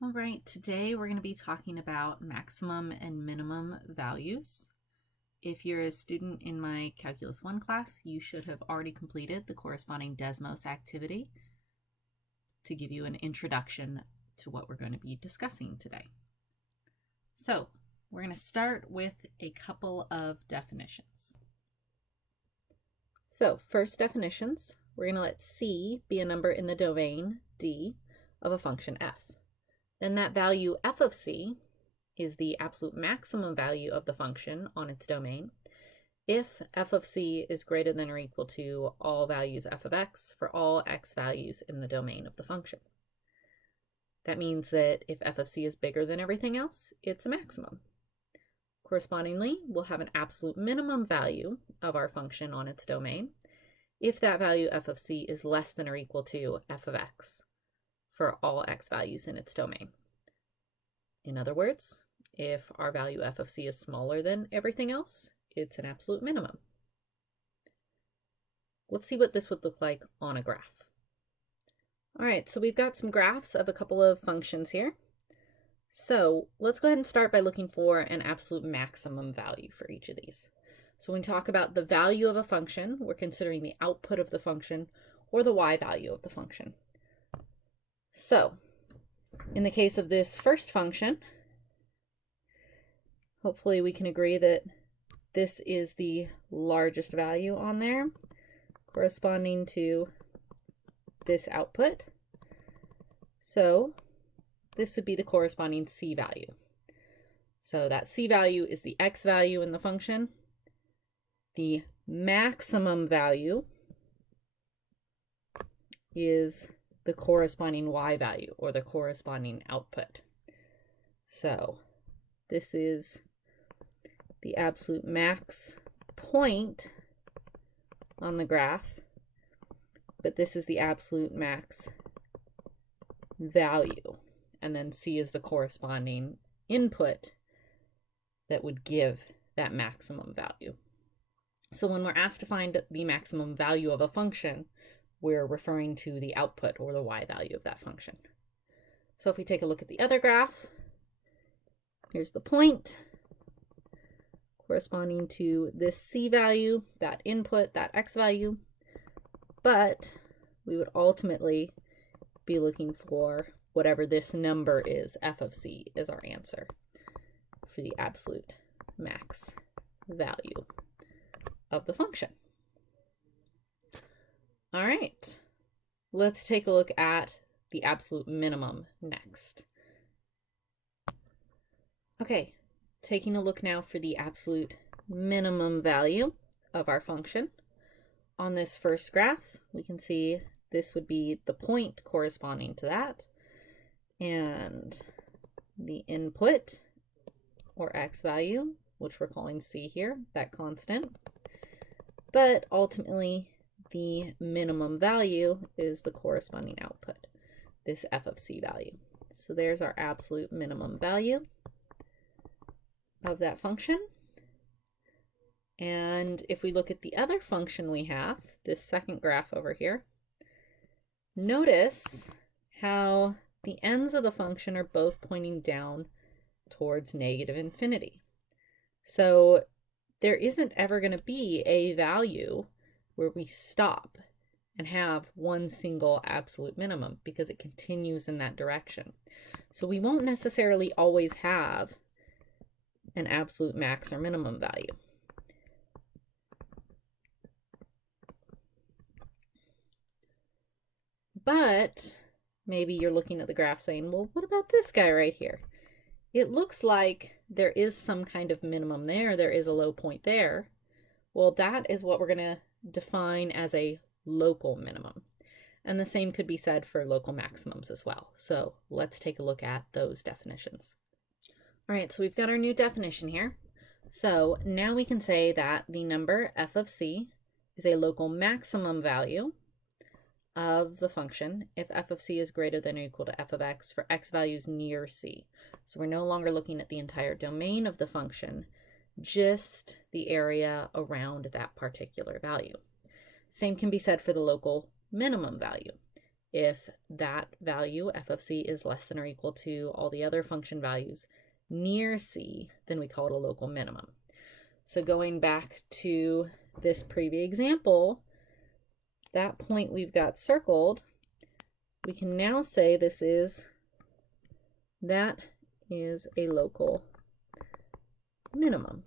All right, today we're going to be talking about maximum and minimum values. If you're a student in my Calculus I class, you should have already completed the corresponding Desmos activity to give you an introduction to what we're going to be discussing today. So we're going to start with a couple of definitions. So first definitions, we're going to let C be a number in the domain D of a function f. Then that value f of c is the absolute maximum value of the function on its domain if f of c is greater than or equal to all values f of x for all x values in the domain of the function. That means that if f of c is bigger than everything else, it's a maximum. Correspondingly, we'll have an absolute minimum value of our function on its domain if that value f of c is less than or equal to f of x for all x values in its domain. In other words, if our value f of c is smaller than everything else, it's an absolute minimum. Let's see what this would look like on a graph. All right, so we've got some graphs of a couple of functions here. So let's go ahead and start by looking for an absolute maximum value for each of these. So when we talk about the value of a function, we're considering the output of the function or the y value of the function. So in the case of this first function, hopefully we can agree that this is the largest value on there corresponding to this output. So this would be the corresponding c value. So that c value is the x value in the function. The maximum value is the corresponding y value or the corresponding output. So this is the absolute max point on the graph, but this is the absolute max value. And then c is the corresponding input that would give that maximum value. So when we're asked to find the maximum value of a function, we're referring to the output or the y value of that function. So if we take a look at the other graph, here's the point corresponding to this c value, that input, that x value, but we would ultimately be looking for whatever this number is, f of c, is our answer for the absolute max value of the function. All right, let's take a look at the absolute minimum next. Okay, taking a look now for the absolute minimum value of our function. On this first graph, we can see this would be the point corresponding to that, and the input or x value, which we're calling c here, that constant. But ultimately, the minimum value is the corresponding output, this f of c value. So there's our absolute minimum value of that function. And if we look at the other function we have, this second graph over here, notice how the ends of the function are both pointing down towards negative infinity. So there isn't ever going to be a value where we stop and have one single absolute minimum because it continues in that direction. So we won't necessarily always have an absolute max or minimum value. But maybe you're looking at the graph saying, well, what about this guy right here? It looks like there is some kind of minimum there. There is a low point there. Well, that is what we're going to define as a local minimum. And the same could be said for local maximums as well. So let's take a look at those definitions. All right, so we've got our new definition here. So now we can say that the number f of c is a local maximum value of the function if f of c is greater than or equal to f of x for x values near c. So we're no longer looking at the entire domain of the function, just the area around that particular value. Same can be said for the local minimum value. if that value, f of c, is less than or equal to all the other function values near c, then we call it a local minimum. So going back to this previous example, that point we've got circled, we can now say that is a local minimum.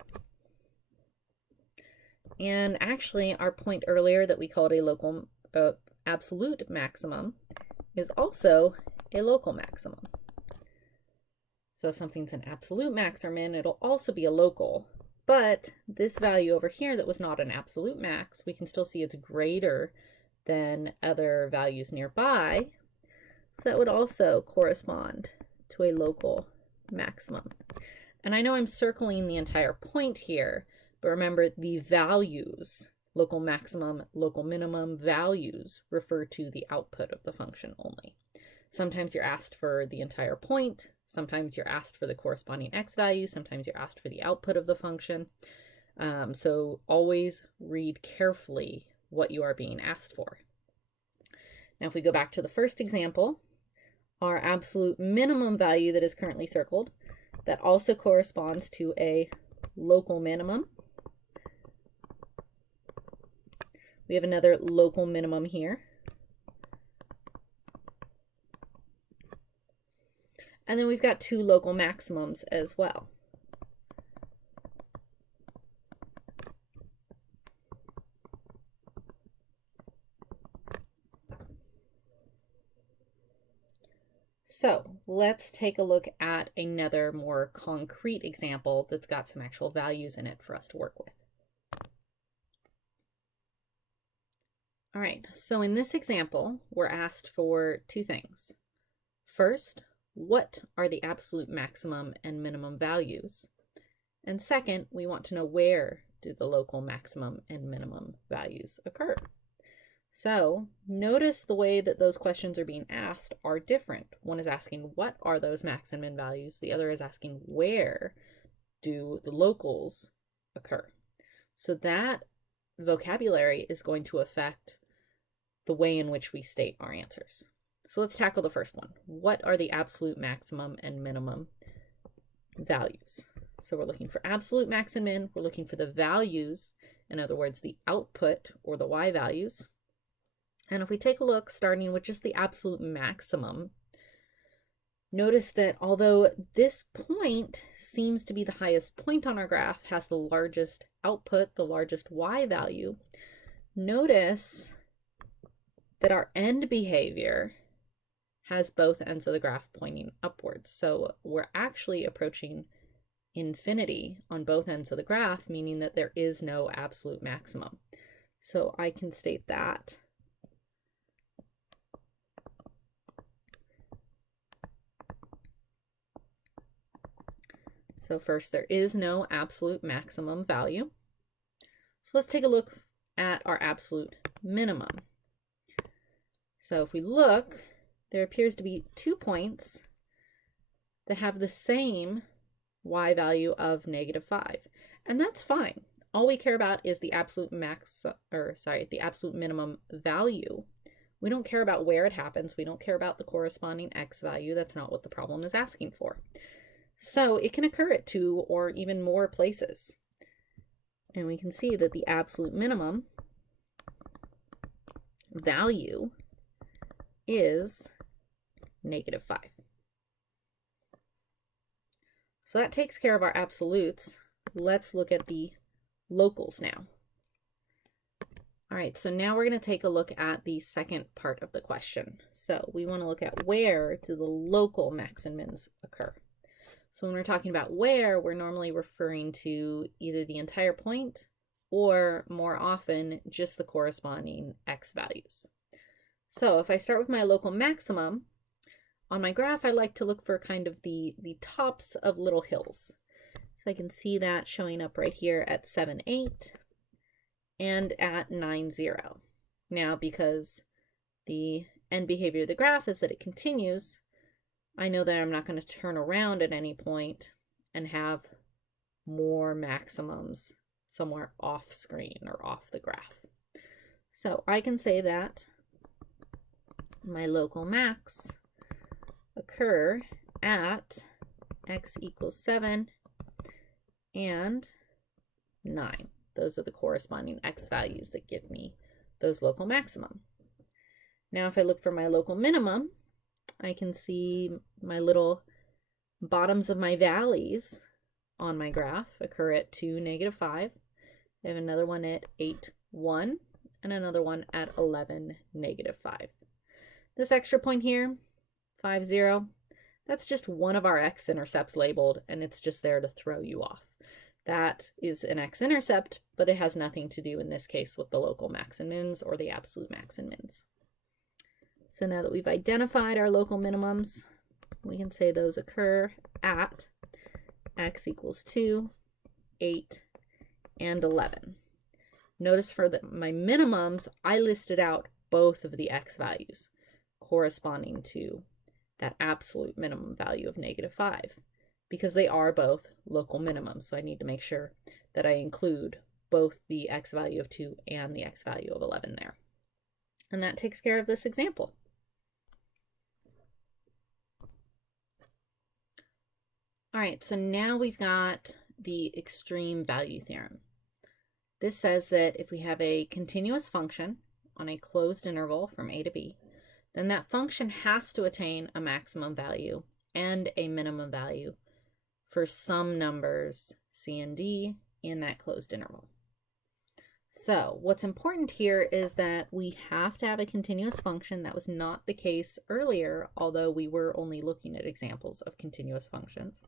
And actually, our point earlier that we called a local absolute maximum is also a local maximum. So if something's an absolute max or min, it'll also be a local. But this value over here that was not an absolute max, we can still see it's greater than other values nearby. So that would also correspond to a local maximum. And I know I'm circling the entire point here, but remember the values, local maximum, local minimum values, refer to the output of the function only. Sometimes you're asked for the entire point, sometimes you're asked for the corresponding x value, sometimes you're asked for the output of the function. So always read carefully what you are being asked for. Now if we go back to the first example, our absolute minimum value that is currently circled, that also corresponds to a local minimum. We have another local minimum here. And then we've got two local maximums as well. So let's take a look at another more concrete example that's got some actual values in it for us to work with. All right, so in this example, we're asked for two things. First, what are the absolute maximum and minimum values? And second, we want to know where do the local maximum and minimum values occur. So notice the way that those questions are being asked are different. One is asking what are those max and min values, the other is asking where do the locals occur. So that vocabulary is going to affect the way in which we state our answers. So let's tackle the first one. What are the absolute maximum and minimum values? So we're looking for absolute max and min, we're looking for the values, in other words, the output or the y values. And if we take a look, starting with just the absolute maximum, notice that although this point seems to be the highest point on our graph, has the largest output, the largest y value, notice that our end behavior has both ends of the graph pointing upwards. So we're actually approaching infinity on both ends of the graph, meaning that there is no absolute maximum. So I can state that So first, there is no absolute maximum value. So let's take a look at our absolute minimum. So if we look, there appears to be 2 points that have the same y value of -5, and that's fine. All we care about is the absolute the absolute minimum value. We don't care about where it happens. We don't care about the corresponding x value. That's not what the problem is asking for. So it can occur at 2 or even more places. And we can see that the absolute minimum value is -5. So that takes care of our absolutes. Let's look at the locals now. All right, so now we're going to take a look at the second part of the question. So we want to look at where do the local max and mins occur. So when we're talking about where, we're normally referring to either the entire point or more often just the corresponding x values. So if I start with my local maximum, on my graph, I like to look for kind of the tops of little hills. So I can see that showing up right here at 7, 8 and at 9, 0. Now, because the end behavior of the graph is that it continues, I know that I'm not going to turn around at any point and have more maximums somewhere off screen or off the graph. So I can say that my local max occur at x equals 7 and 9. Those are the corresponding x values that give me those local maximum. Now if I look for my local minimum, I can see my little bottoms of my valleys on my graph occur at 2, -5. I have another one at 8, 1, and another one at 11, -5. This extra point here, 5, 0, that's just one of our x-intercepts labeled, and it's just there to throw you off. That is an x-intercept, but it has nothing to do in this case with the local max and mins or the absolute max and mins. So now that we've identified our local minimums, we can say those occur at x equals 2, 8, and 11. Notice for my minimums, I listed out both of the x values corresponding to that absolute minimum value of -5 because they are both local minimums. So I need to make sure that I include both the x value of 2 and the x value of 11 there. And that takes care of this example. All right, so now we've got the extreme value theorem. This says that if we have a continuous function on a closed interval from a to b, then that function has to attain a maximum value and a minimum value for some numbers c and d in that closed interval. So what's important here is that we have to have a continuous function. That was not the case earlier, although we were only looking at examples of continuous functions.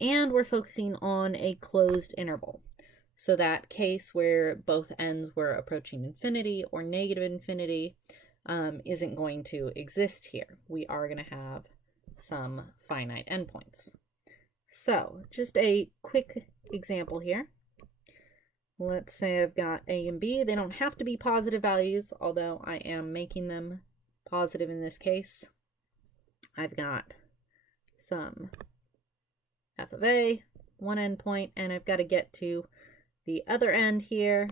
And we're focusing on a closed interval. So that case where both ends were approaching infinity or negative infinity isn't going to exist here. We are going to have some finite endpoints. So just a quick example here. Let's say I've got a and b. They don't have to be positive values, although I am making them positive in this case. I've got some f of a, one endpoint, and I've got to get to the other end here,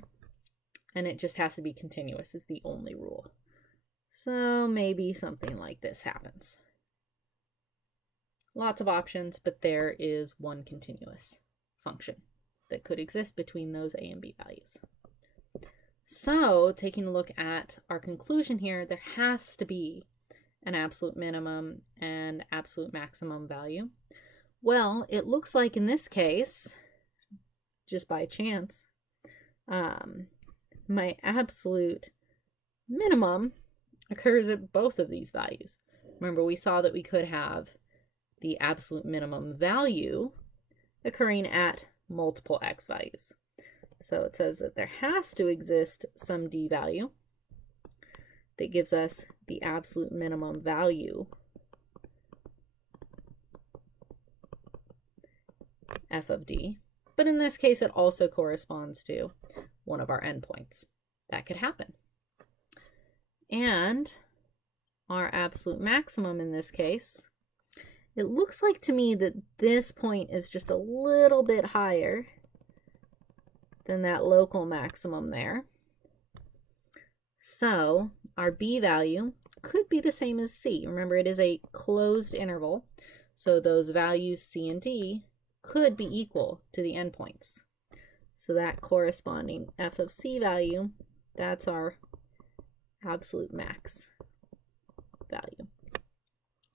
and it just has to be continuous is the only rule. So maybe something like this happens. Lots of options, but there is one continuous function that could exist between those a and b values. So taking a look at our conclusion here, there has to be an absolute minimum and absolute maximum value. Well, it looks like in this case, just by chance, my absolute minimum occurs at both of these values. Remember, we saw that we could have the absolute minimum value occurring at multiple x values. So it says that there has to exist some d value that gives us the absolute minimum value f of d. But in this case, it also corresponds to one of our endpoints. That could happen. And our absolute maximum in this case, it looks like to me that this point is just a little bit higher than that local maximum there. So our b value could be the same as c. Remember, it is a closed interval, so those values c and d could be equal to the endpoints. So that corresponding f of c value, that's our absolute max value.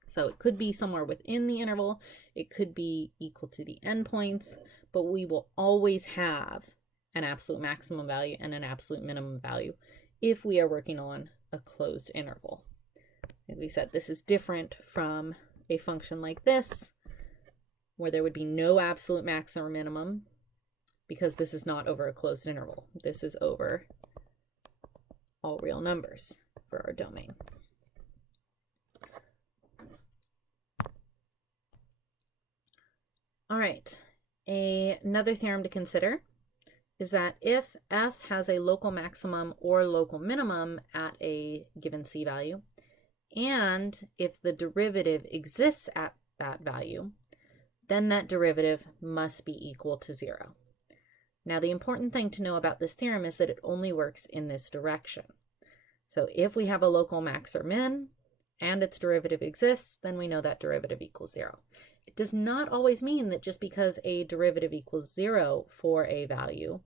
So it could be somewhere within the interval, it could be equal to the endpoints, but we will always have an absolute maximum value and an absolute minimum value if we are working on a closed interval. Like we said, this is different from a function like this, where there would be no absolute max or minimum, because this is not over a closed interval. This is over all real numbers for our domain. All right, another theorem to consider is that if f has a local maximum or local minimum at a given c value, and if the derivative exists at that value, then that derivative must be equal to 0. Now, the important thing to know about this theorem is that it only works in this direction. So if we have a local max or min, and its derivative exists, then we know that derivative equals 0. It does not always mean that just because a derivative equals 0 for a value,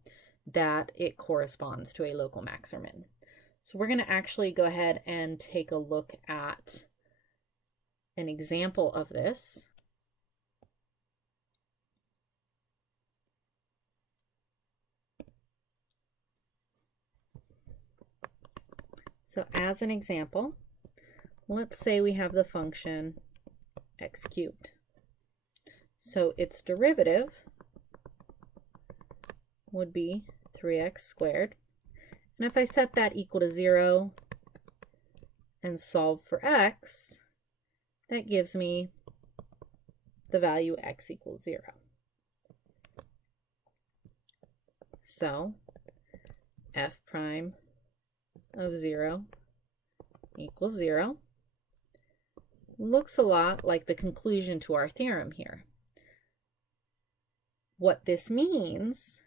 that it corresponds to a local max or min. So we're going to actually go ahead and take a look at an example of this. So as an example, let's say we have the function x cubed. So its derivative would be 3x squared. And if I set that equal to 0 and solve for x, that gives me the value x equals 0. So f prime of 0 equals 0 looks a lot like the conclusion to our theorem here. What this means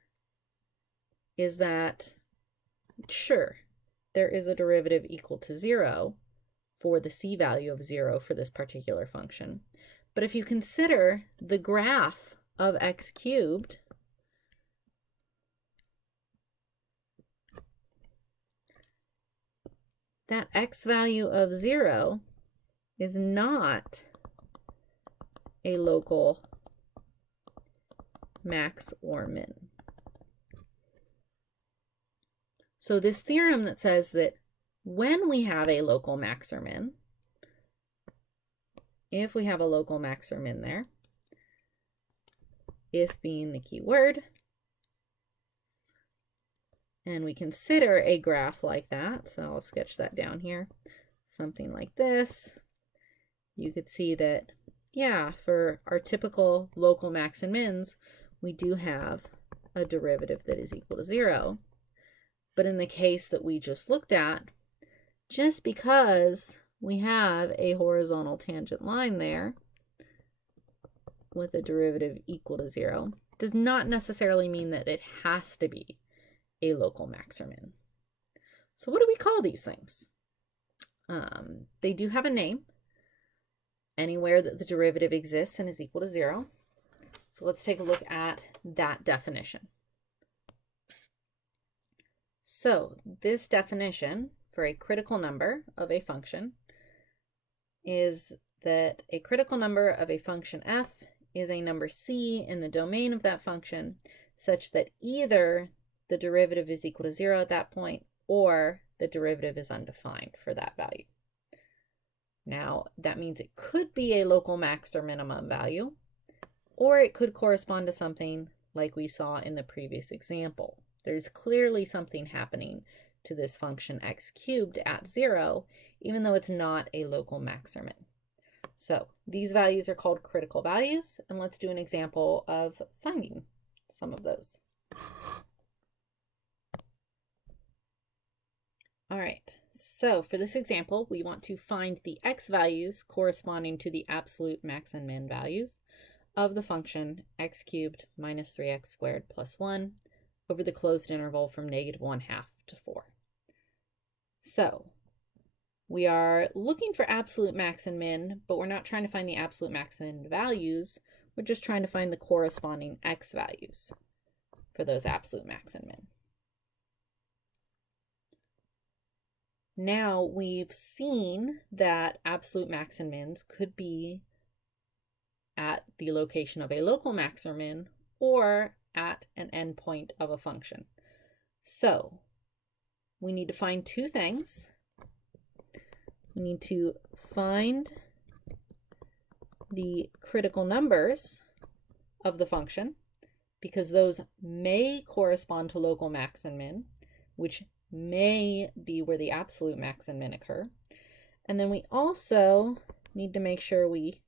is that, sure, there is a derivative equal to 0 for the c value of 0 for this particular function. But if you consider the graph of x cubed, that x value of 0 is not a local max or min. So this theorem that says that when we have a local max or min, if we have a local max or min there, if being the key word, and we consider a graph like that, so I'll sketch that down here, something like this, you could see that, yeah, for our typical local max and mins, we do have a derivative that is equal to 0. But in the case that we just looked at, just because we have a horizontal tangent line there with a derivative equal to 0 does not necessarily mean that it has to be a local max or min. So what do we call these things? They do have a name anywhere that the derivative exists and is equal to 0. So let's take a look at that definition. So this definition for a critical number of a function is that a critical number of a function f is a number c in the domain of that function such that either the derivative is equal to 0 at that point or the derivative is undefined for that value. Now, that means it could be a local max or minimum value, or it could correspond to something like we saw in the previous example. There's clearly something happening to this function x cubed at 0, even though it's not a local max or min. So these values are called critical values, and let's do an example of finding some of those. All right, so for this example, we want to find the x values corresponding to the absolute max and min values of the function x cubed minus 3x squared plus 1 over the closed interval from -1/2 to 4. So we are looking for absolute max and min, but we're not trying to find the absolute max and min values. We're just trying to find the corresponding x values for those absolute max and min. Now we've seen that absolute max and mins could be at the location of a local max or min or at an endpoint of a function. So we need to find two things. We need to find the critical numbers of the function because those may correspond to local max and min, which may be where the absolute max and min occur. And then we also need to make sure we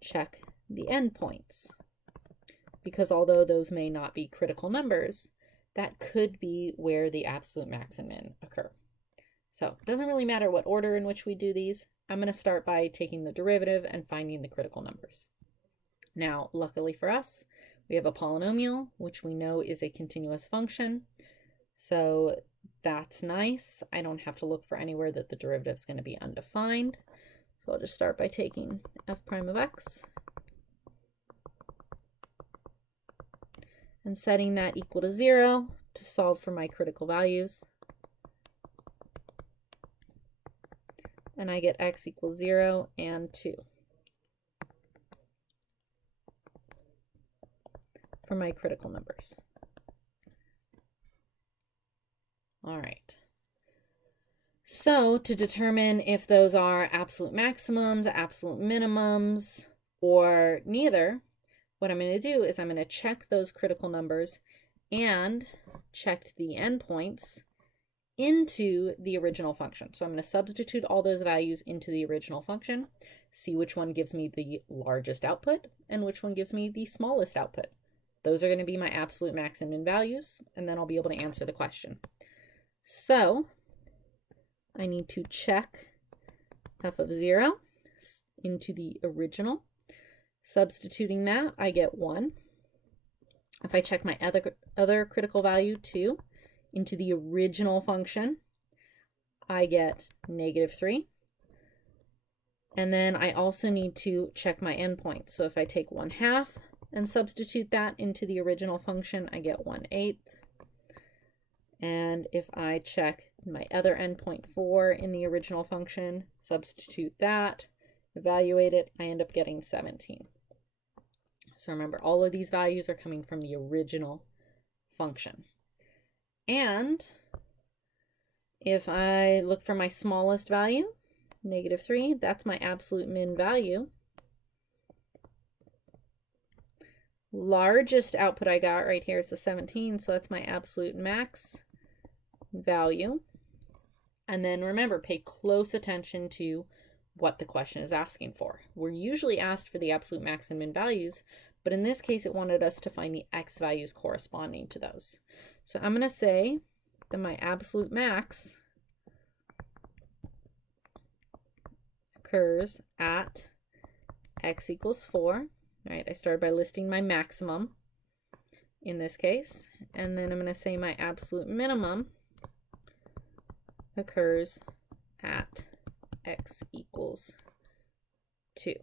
check the endpoints, because although those may not be critical numbers, that could be where the absolute max and min occur. So it doesn't really matter what order in which we do these. I'm going to start by taking the derivative and finding the critical numbers. Now, luckily for us, we have a polynomial, which we know is a continuous function. So that's nice. I don't have to look for anywhere that the derivative is going to be undefined. So I'll just start by taking f prime of x and setting that equal to 0 to solve for my critical values. And I get x equals 0 and 2 for my critical numbers. All right. So to determine if those are absolute maximums, absolute minimums, or neither, what I'm going to do is I'm going to check those critical numbers and check the endpoints into the original function. So I'm going to substitute all those values into the original function, see which one gives me the largest output and which one gives me the smallest output. Those are going to be my absolute max and min values, and then I'll be able to answer the question. So I need to check f of 0 into the original. Substituting that, I get 1. If I check my other critical value, 2, into the original function, I get -3. And then I also need to check my endpoint. So if I take 1/2 and substitute that into the original function, I get 1/8. And if I check my other endpoint 4 in the original function, substitute that, evaluate it, I end up getting 17. So remember, all of these values are coming from the original function. And if I look for my smallest value, -3, that's my absolute min value. Largest output I got right here is the 17, so that's my absolute max value. And then remember, pay close attention to what the question is asking for. We're usually asked for the absolute max and min values, but in this case it wanted us to find the x values corresponding to those. So I'm going to say that my absolute max occurs at x equals 4. Right, I started by listing my maximum in this case, and then I'm going to say my absolute minimum occurs at x equals 2.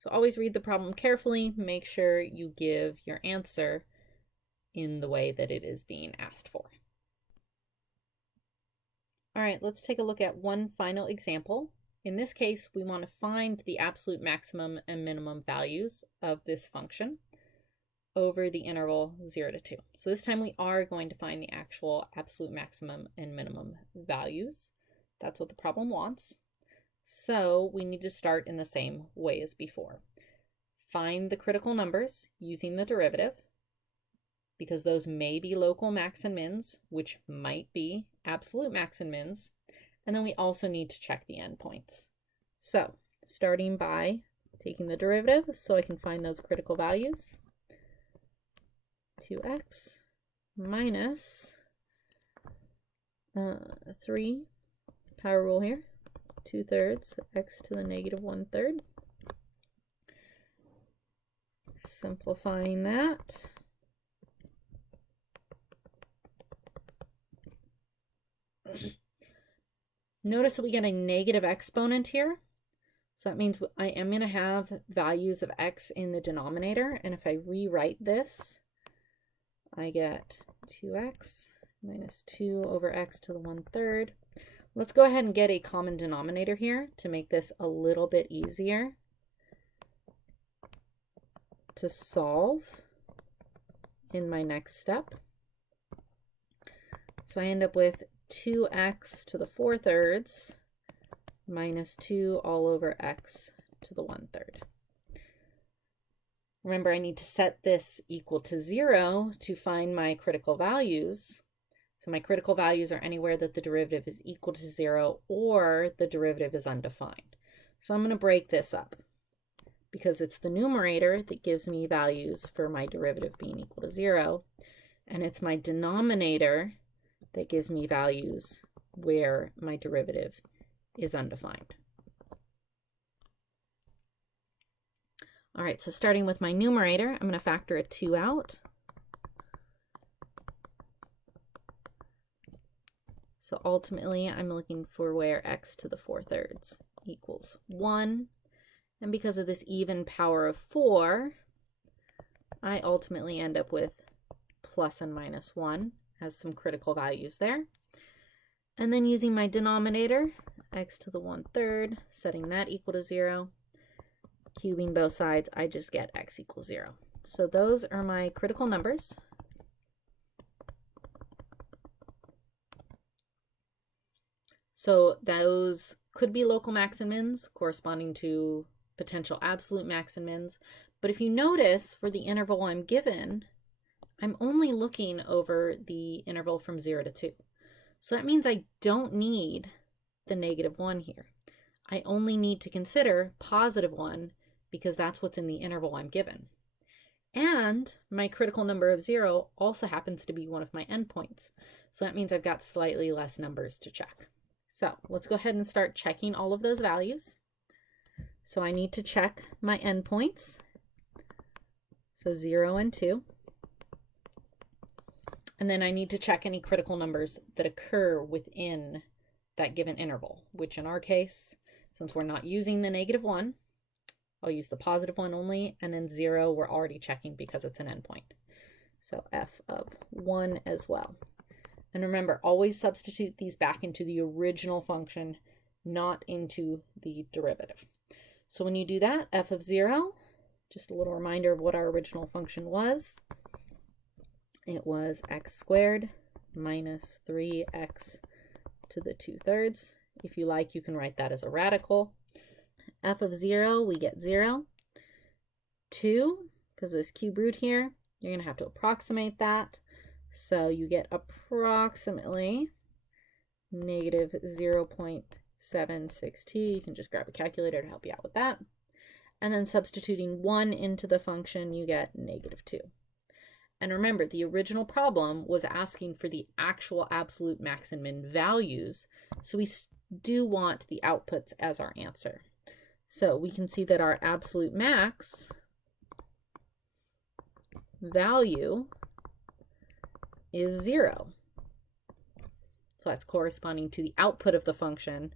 So always read the problem carefully. Make sure you give your answer in the way that it is being asked for. All right, let's take a look at one final example. In this case, we want to find the absolute maximum and minimum values of this function over the interval 0 to 2. So this time we are going to find the actual absolute maximum and minimum values. That's what the problem wants. So we need to start in the same way as before. Find the critical numbers using the derivative, because those may be local max and mins, which might be absolute max and mins. And then we also need to check the endpoints. So starting by taking the derivative so I can find those critical values. 2x minus 3, power rule here, 2/3 x to the -1/3. Simplifying that. Notice that we get a negative exponent here. So that means I am going to have values of x in the denominator. And if I rewrite this, I get 2x minus 2 over x to the 1/3. Let's go ahead and get a common denominator here to make this a little bit easier to solve in my next step. So I end up with 2x to the 4/3 minus 2 all over x to the 1/3. Remember, I need to set this equal to 0 to find my critical values. So my critical values are anywhere that the derivative is equal to 0 or the derivative is undefined. So I'm going to break this up because it's the numerator that gives me values for my derivative being equal to 0, and it's my denominator that gives me values where my derivative is undefined. All right, so starting with my numerator, I'm going to factor a 2 out. So ultimately, I'm looking for where x to the 4/3 equals 1. And because of this even power of 4, I ultimately end up with plus and minus 1 as some critical values there. And then using my denominator, x to the 1/3, setting that equal to 0, cubing both sides, I just get x equals 0. So those are my critical numbers. So those could be local max and mins corresponding to potential absolute max and mins. But if you notice, for the interval I'm given, I'm only looking over the interval from 0 to 2. So that means I don't need the -1 here. I only need to consider +1 because that's what's in the interval I'm given. And my critical number of 0 also happens to be one of my endpoints. So that means I've got slightly less numbers to check. So let's go ahead and start checking all of those values. So I need to check my endpoints. So 0 and 2. And then I need to check any critical numbers that occur within that given interval, which in our case, since we're not using the -1, I'll use the +1 only, and then 0 we're already checking because it's an endpoint. So f of 1 as well. And remember, always substitute these back into the original function, not into the derivative. So when you do that, f of 0, just a little reminder of what our original function was. It was x squared minus 3x to the 2/3. If you like, you can write that as a radical. F of 0, we get 0. 2, because this cube root here, you're going to have to approximate that. So you get approximately -0.762. You can just grab a calculator to help you out with that. And then substituting 1 into the function, you get -2. And remember, the original problem was asking for the actual absolute max and min values. So we do want the outputs as our answer. So we can see that our absolute max value is 0. So that's corresponding to the output of the function.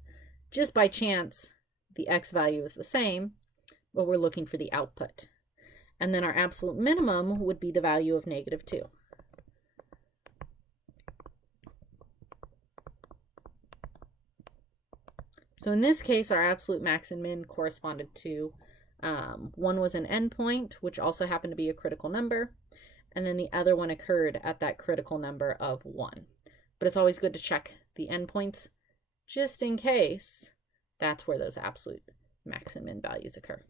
Just by chance, the x value is the same, but we're looking for the output. And then our absolute minimum would be the value of -2. So in this case, our absolute max and min corresponded to, one was an endpoint, which also happened to be a critical number, and then the other one occurred at that critical number of 1. But it's always good to check the endpoints just in case that's where those absolute max and min values occur.